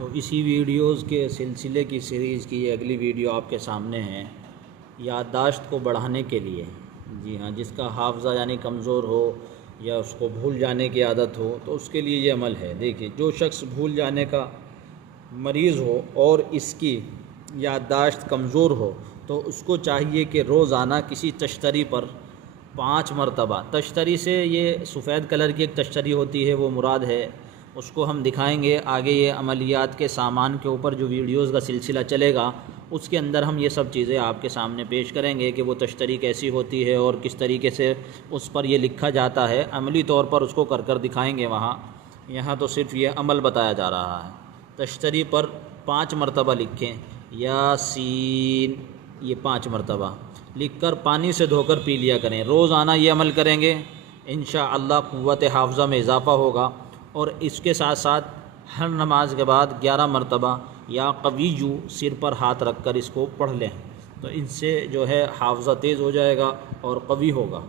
تو اسی ویڈیوز کے سلسلے کی سیریز کی یہ اگلی ویڈیو آپ کے سامنے ہے، یادداشت کو بڑھانے کے لیے۔ جی ہاں، جس کا حافظہ یعنی کمزور ہو یا اس کو بھول جانے کی عادت ہو تو اس کے لیے یہ عمل ہے۔ دیکھیے، جو شخص بھول جانے کا مریض ہو اور اس کی یادداشت کمزور ہو تو اس کو چاہیے کہ روزانہ کسی تشتری پر 5 مرتبہ، تشتری سے یہ سفید کلر کی ایک تشتری ہوتی ہے، وہ مراد ہے، اس کو ہم دکھائیں گے آگے۔ یہ عملیات کے سامان کے اوپر جو ویڈیوز کا سلسلہ چلے گا اس کے اندر ہم یہ سب چیزیں آپ کے سامنے پیش کریں گے کہ وہ تشتری کیسی ہوتی ہے اور کس طریقے سے اس پر یہ لکھا جاتا ہے، عملی طور پر اس کو کر دکھائیں گے وہاں۔ یہاں تو صرف یہ عمل بتایا جا رہا ہے۔ تشتری پر 5 مرتبہ لکھیں، یاسین، یہ 5 مرتبہ لکھ کر پانی سے دھو کر پی لیا کریں۔ روزانہ یہ عمل کریں گے، انشاءاللہ قوت حافظہ میں اضافہ ہوگا۔ اور اس کے ساتھ ساتھ ہر نماز کے بعد 11 مرتبہ یا قویّو سر پر ہاتھ رکھ کر اس کو پڑھ لیں، تو ان سے جو ہے حافظہ تیز ہو جائے گا اور قوی ہوگا۔